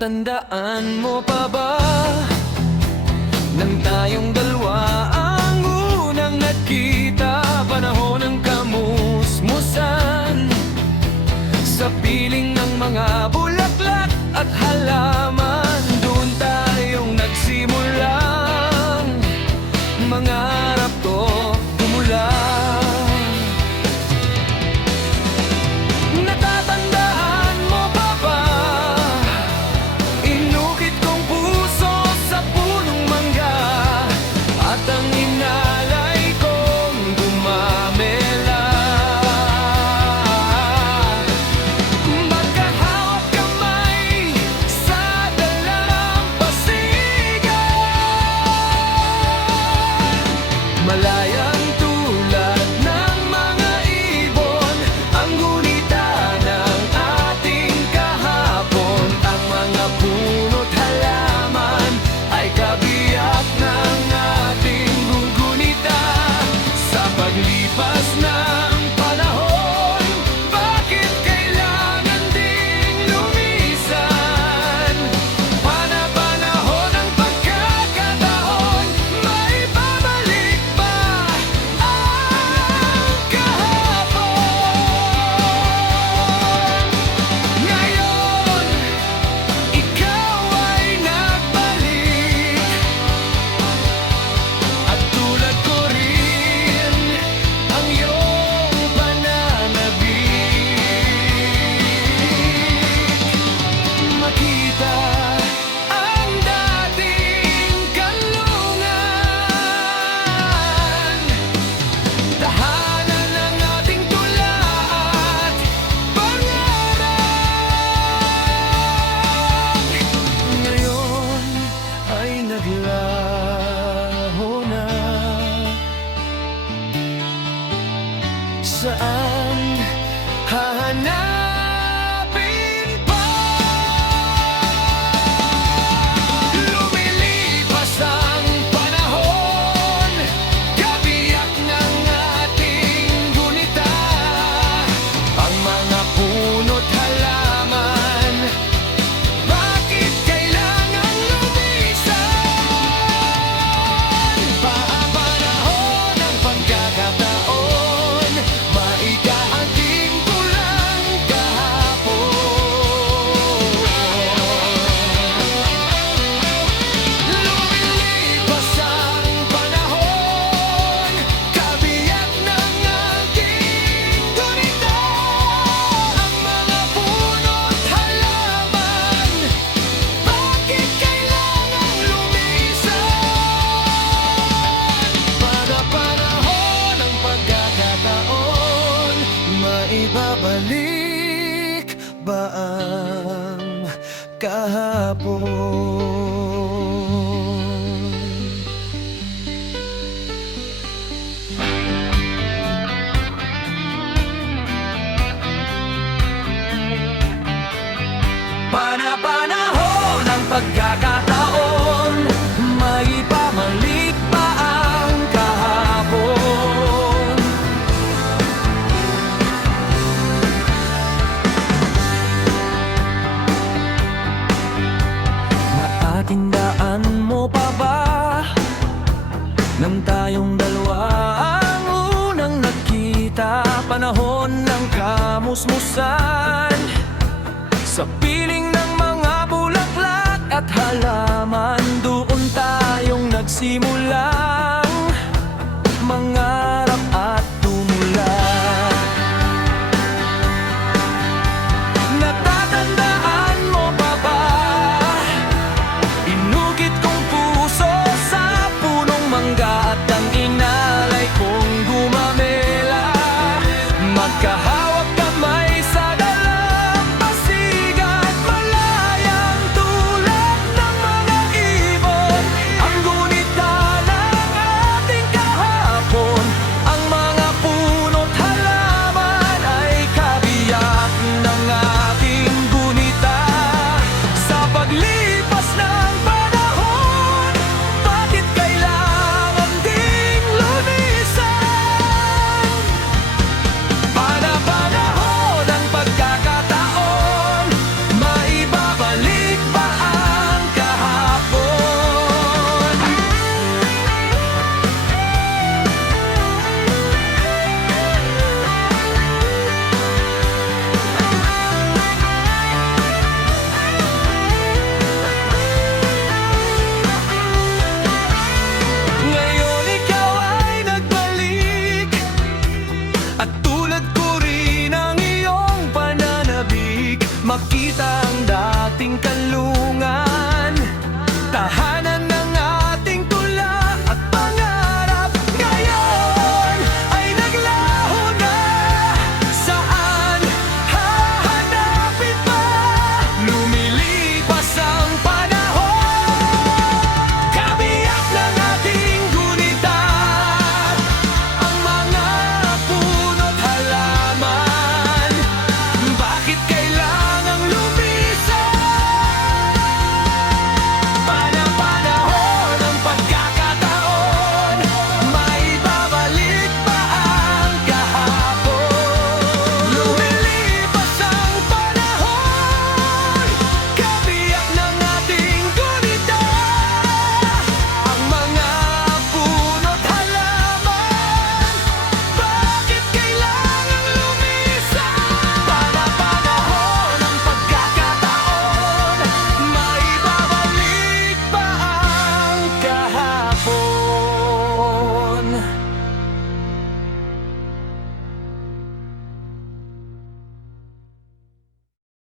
Natatandaan mo pa ba nang tayong dalawa ang unang nagkita? Panahon ng kamusmusan sa piling ng mga bulaklak at halaman. Doon tayong nagsimulang mangarap ko kumulang. Natatandaan mo pa ba? Inukit kong puso sa punong mangga at ang inalay kong gumamela. Magkahawak kamay sa dalampasigan, malayang tulad ng mga ibon ang gunita ng ating kahapon. Ang mga puno't halaman ay kabiyak ng ating gunita. Sa paglipas ng panahon, bakit kailangan ding lumisan? Panahon ng pagkakataon, maibabalik ba ang kahapon? Ngayon, ikaw ay nagbalik at tulad ko rin ang iyong pananabik. Makita ang dating kanlungan, tahanan ng ating tula at pangarap. Ngayon ay naglaho na. Saan hahanapin pa? Lumilipas ang panahon, kabiyak ng ating gunita. Ang mga puno't halaman, bakit kailangan lumisan? Panahon ng pagkakataon, maikaanting tulang kahapon. Lumilipas ang panahon, kabiyak ng ating gunita. Ang mga puno't halaman, bakit kailangan lumisan? Panahon ng pagkakataon, maibabalik ba ang kahapon? Panahon ng pagkakataon, maibabalik ba ang kahapon? Natatandaan mo pa ba nang tayong dalawa ang unang nagkita? Panahon ng kamusmusan sa piling ng mga bulaklak at halaman. Doon tayong nagsimula